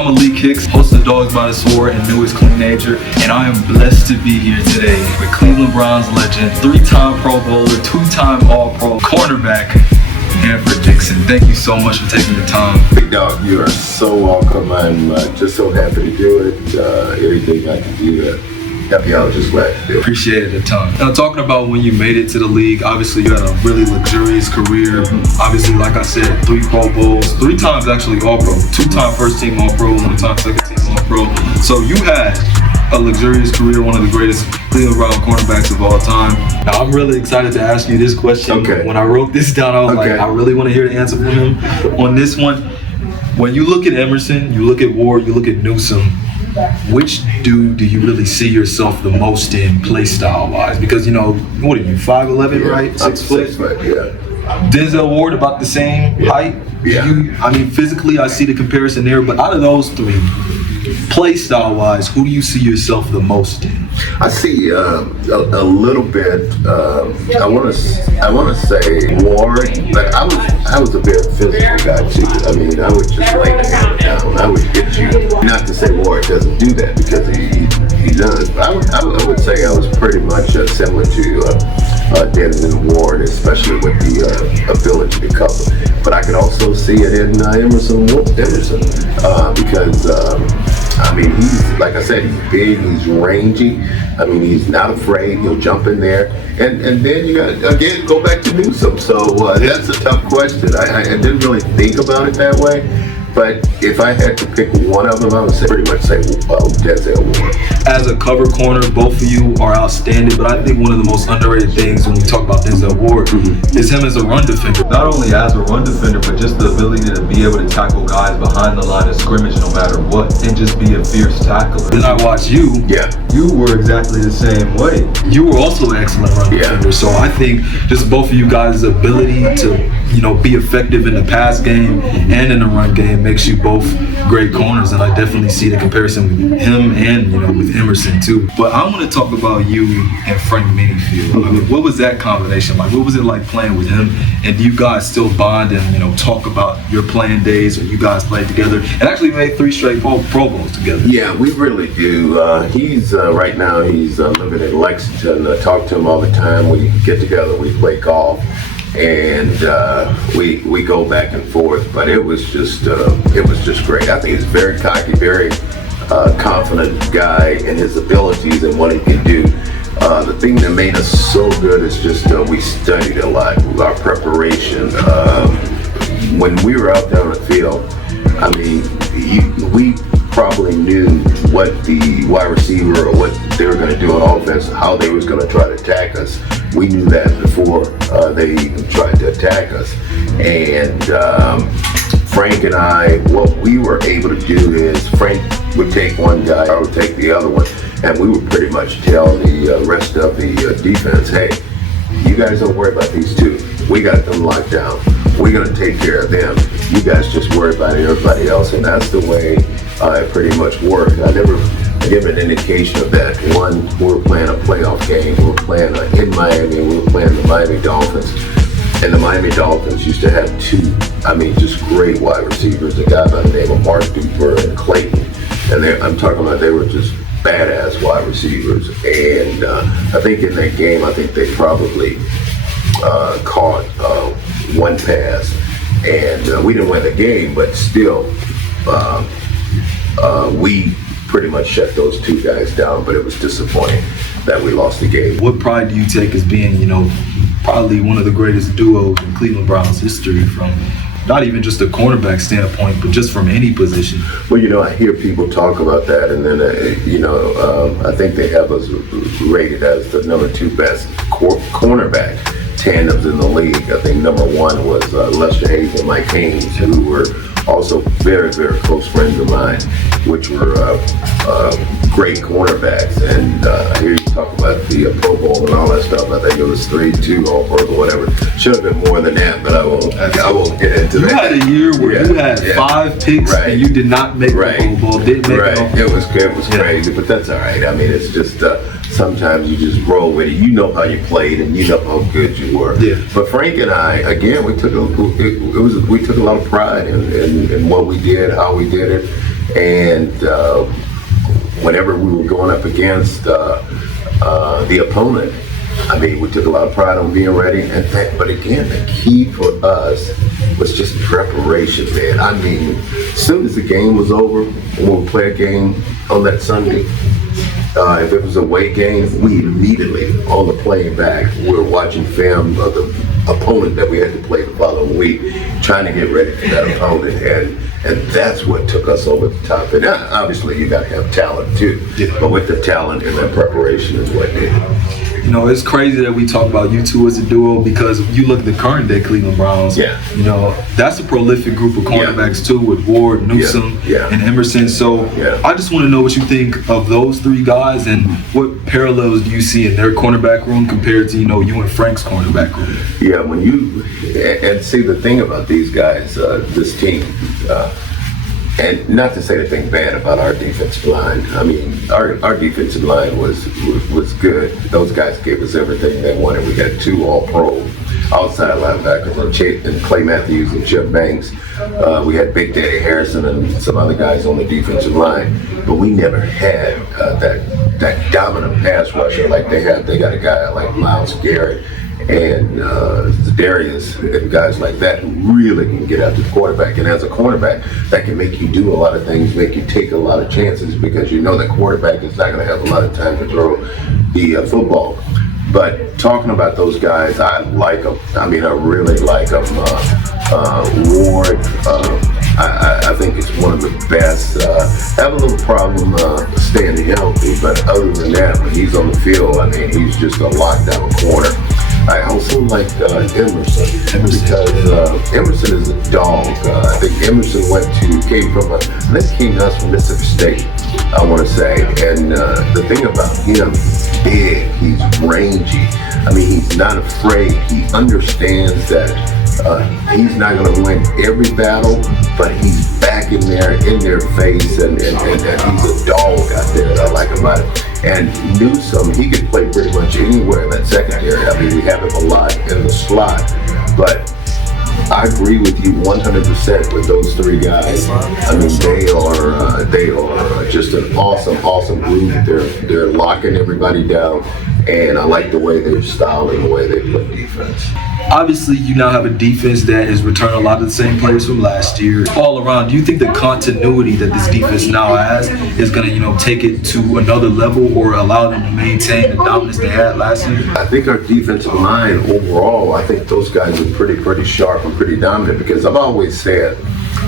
I'm Malik Hicks, host of Dogs by the Sword and newest CLEnager, and I am blessed to be here today with Cleveland Browns legend, 3-time Pro Bowler, 2-time All-Pro, cornerback, Hanford Dixon. Thank you so much for taking the time. Big dog, you are so welcome. I'm just so happy to do it. Everything I can do to help you out, just glad to do it. Appreciate it a ton. Now, talking about when you made it to the league, obviously you had a really luxurious career. Obviously, like I said, 3 Pro Bowls, 3 times actually All-Pro, 2-time first-team All-Pro, 1-time second-team All-Pro. So you had a luxurious career, one of the greatest Cleveland Brown cornerbacks of all time. Now, I'm really excited to ask you this question. Okay. When I wrote this down, I was like, I really want to hear the answer from him on this one. When you look at Emerson, you look at Ward, you look at Newsome, which dude do you really see yourself the most in play style wise? Because, you know, what are you, 5'11", right? 6 foot? 6 foot, yeah. Denzel Ward about the same height. Yeah. I mean, physically, I see the comparison there, but out of those 3, play style wise, who do you see yourself the most in? I see a little bit. I want to say Ward, but I was a very physical guy too. I mean, I would just lay the hammer down. I would hit you. Not to say Ward doesn't do that, because he does. But I would say I was pretty much similar to Denzel Ward, especially with the ability to cover. But I could also see it in Emerson, because I mean, he's, like I said, he's big, he's rangy. I mean, he's not afraid. He'll jump in there. And then you got, again, go back to Newsome. So that's a tough question. I didn't really think about it that way. But if I had to pick one of them, I would pretty much say Denzel Ward. As a cover corner, both of you are outstanding, but I think one of the most underrated things when we talk about Denzel Ward is him as a run defender. Not only as a run defender, but just the ability to be able to tackle guys behind the line of scrimmage no matter what, and just be a fierce tackler. Then I watch you. Yeah. You were exactly the same way. You were also an excellent run defender. So I think just both of you guys' ability to, you know, be effective in the pass game and in the run game makes you both great corners, and I definitely see the comparison with him and, you know, with Emerson too. But I want to talk about you and Frank Minifield. I mean, what was that combination like? What was it like playing with him? And do you guys still bond and, you know, talk about your playing days, or you guys played together and actually made 3 straight Pro Bowls together? Yeah, we really do. He's right now he's living in Lexington. I talk to him all the time. We get together, we play golf, and we go back and forth. But it was just great. I think he's very cocky, very confident guy in his abilities and what he can do. The thing that made us so good is just we studied a lot. Our preparation. When we were out there on the field, I mean, we probably knew what the wide receiver or what they were going to do on offense, how they was going to try to attack us. We knew that before they even tried to attack us. And Frank and I, what we were able to do is Frank would take one guy, I would take the other one, and we would pretty much tell the rest of the defense, hey, you guys don't worry about these 2. We got them locked down. We're going to take care of them. You guys just worry about everybody else. And that's the way it pretty much worked. I never give an indication of that. One, we were playing a playoff game. We were playing in Miami. We were playing the Miami Dolphins. And the Miami Dolphins used to have 2, I mean, just great wide receivers. A guy by the name of Mark Duper and Clayton. And I'm talking about, they were just badass wide receivers. And I think in that game, I think they probably caught 1 pass. And we didn't win the game, but still, we pretty much shut those 2 guys down. But it was disappointing that we lost the game. What pride do you take as being, you know, probably one of the greatest duos in Cleveland Browns history, from not even just a cornerback standpoint, but just from any position? Well, you know, I hear people talk about that, and then, you know, I think they have us rated as the number 2 best cornerback tandems in the league. I think number 1 was Lester Hayes and Mike Haynes, who were also very, very close friends of mine, which were great cornerbacks. And I hear you talk about the Pro Bowl and all that stuff. I think it was 3-2 or whatever. Should have been more than that, but I won't get into that. You had a year where you had 5 picks and you did not make the Pro Bowl. Didn't make it was crazy, but that's all right. I mean, it's just sometimes you just roll with it. You know how you played and you know how good you were. Yeah. But Frank and I, again, we took a lot of pride in what we did, how we did it, And whenever we were going up against the opponent, I mean, we took a lot of pride on being ready. But again, the key for us was just preparation, man. I mean, as soon as the game was over, when we play a game on that Sunday, if it was a away game, we immediately, on the plane back, we were watching film of the opponent that we had to play the following week, trying to get ready for that opponent. And that's what took us over the top. And obviously, you got to have talent too. Yeah. But with the talent and that preparation is what did it. You know, it's crazy that we talk about you two as a duo, because you look at the current day Cleveland Browns. Yeah. You know, that's a prolific group of cornerbacks too, with Ward, Newsome, and Emerson. So I just want to know what you think of those three guys, and what parallels do you see in their cornerback room compared to, you know, you and Frank's cornerback room? Yeah, when you and see the thing about these guys, this team. And not to say anything bad about our defensive line. I mean, our defensive line was good. Those guys gave us everything they wanted. We had 2 All-Pro outside linebackers, and Clay Matthews and Chubb. We had Big Daddy Harrison and some other guys on the defensive line. But we never had that dominant pass rusher like they have. They got a guy like Myles, Garrett, and Darius, and guys like that who really can get after the quarterback. And as a cornerback, that can make you do a lot of things, make you take a lot of chances, because you know the quarterback is not going to have a lot of time to throw the football. But talking about those guys, I like them. I mean, I really like them. Ward, I think it's one of the best. Have a little problem staying healthy, but other than that, when he's on the field, I mean, he's just a lockdown corner. I also like Emerson, because Emerson is a dog. I think Emerson came to us from Mississippi State, I want to say. And the thing about him, he's big, he's rangy. I mean, he's not afraid. He understands that he's not going to win every battle, but he's back in their face, and he's a dog out there. I like about it. And Newsome, he could play pretty much anywhere in that secondary. I mean, we have him a lot in the slot, but I agree with you 100% with those three guys. I mean, they are just an awesome group. They're locking everybody down, and I like the way they're styling, the way they play defense. Obviously, you now have a defense that has returned a lot of the same players from last year. All around, do you think the continuity that this defense now has is going to, you know, take it to another level, or allow them to maintain the dominance they had last year? I think our defensive line overall, I think those guys are pretty sharp and pretty dominant, because I've always said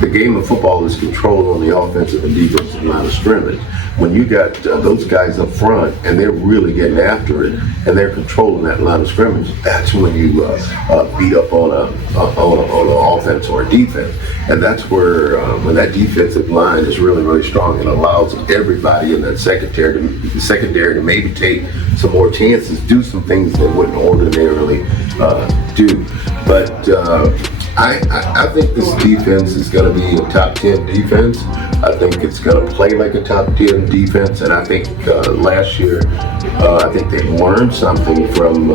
the game of football is controlled on the offensive and defensive line of scrimmage. When you got those guys up front and they're really getting after it and they're controlling that line of scrimmage, that's when you beat up on an offense or a defense. And that's where when that defensive line is really strong, it allows everybody in that secondary to maybe take some more chances, do some things they wouldn't ordinarily do. But I think this defense is going to be a top 10 defense. I think it's going to play like a top 10 defense, and I think last year, I think they learned something from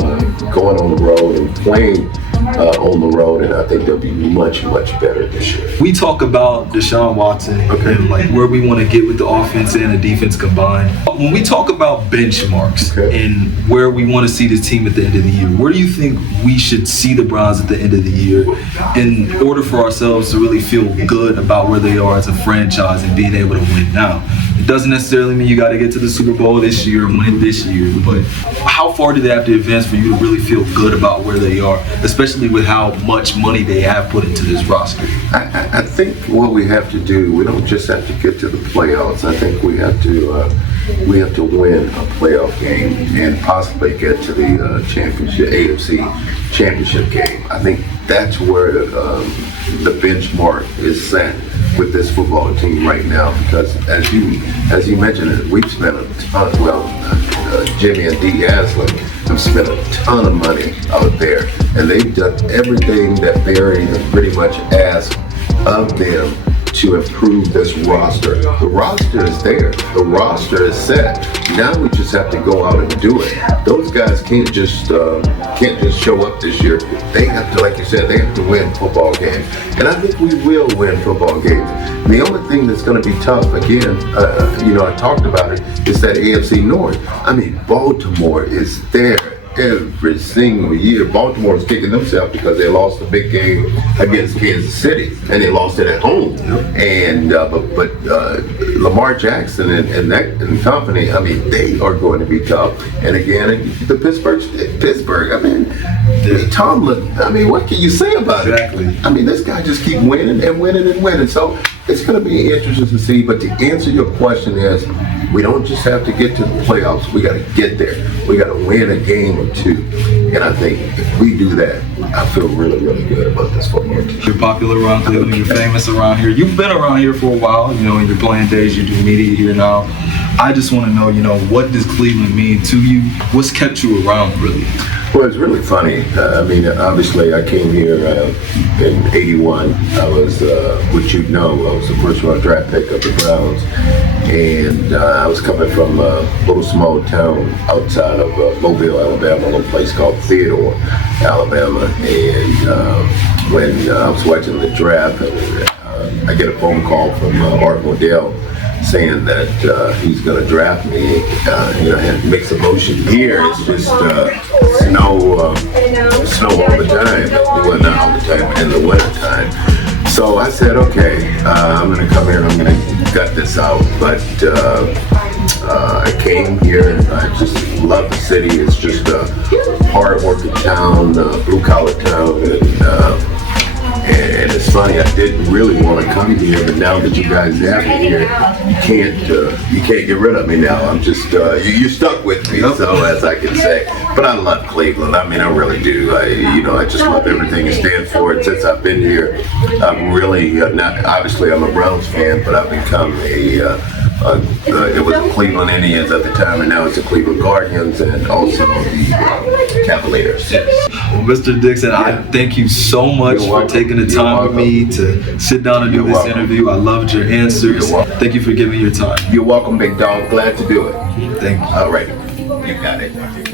going on the road and playing on the road, and I think they'll be much better this year. We talk about Deshaun Watson and like where we want to get with the offense and the defense combined. When we talk about benchmarks and where we want to see this team at the end of the year, where do you think we should see the Browns at the end of the year in order for ourselves to really feel good about where they are as a franchise and being able to win now? It doesn't necessarily mean you got to get to the Super Bowl this year and win this year, but how far do they have to advance for you to really feel good about where they are, especially with how much money they have put into this roster? I think what we have to do, we don't just have to get to the playoffs. I think we have to win a playoff game and possibly get to the championship, AFC championship game. I think that's where the benchmark is set with this football team right now, because as you mentioned, we've spent a ton. Jimmy and Dee Aslan have spent a ton of money out there, and they've done everything that Barry has pretty much asked of them to improve this roster. The roster is there. The roster is set. Now we just have to go out and do it. Those guys can't just show up this year. They have to, like you said, they have to win football games. And I think we will win football games. And the only thing that's going to be tough, again, I talked about it, is that AFC North. I mean, Baltimore is there every single year. Baltimore is kicking themselves because they lost the big game against Kansas City, and they lost it at home. And but Lamar Jackson and company, I mean, they are going to be tough. And again, the Pittsburgh. I mean, Tomlin. I mean, what can you say about it? I mean, this guy just keep winning and winning and winning. So it's going to be interesting to see. But to answer your question is, we don't just have to get to the playoffs. We got to get there. We got to win a game or two. And I think if we do that, I feel really, really good about this football team. You're popular around Cleveland. You're famous around here. You've been around here for a while. You know, in your playing days, you do media here now. I just want to know, what does Cleveland mean to you? What's kept you around, really? Well, it's really funny. I mean, obviously, I came here in '81. I was, which I was the first round draft pick of the Browns. And I was coming from a little small town outside of Mobile, Alabama, a little place called Theodore, Alabama. And when I was watching the draft, I get a phone call from Art Modell saying that he's going to draft me. I had mixed emotion here. It's just snow all the time. Well, not all the time, in the winter time. So I said, okay, I'm going to come here and I'm going to gut this out. But I came here. I just love the city. It's just a hard-working town, blue collar town, and it's funny. I didn't really want to come here, but now that you guys have me here, you can't get rid of me now. I'm just you're stuck with me, so as I can say. But I love Cleveland. I mean, I really do. I just love everything it stands for. And since I've been here, I'm really not. Obviously, I'm a Browns fan, but I've become it was the Cleveland Indians at the time, and now it's the Cleveland Guardians and also the Cavaliers. Well, Mr. Dixon, I thank you so much for taking the time with me to sit down and do this interview. I loved your answers. Thank you for giving me your time. You're welcome, big dog. Glad to do it. Thank you. All right. You got it.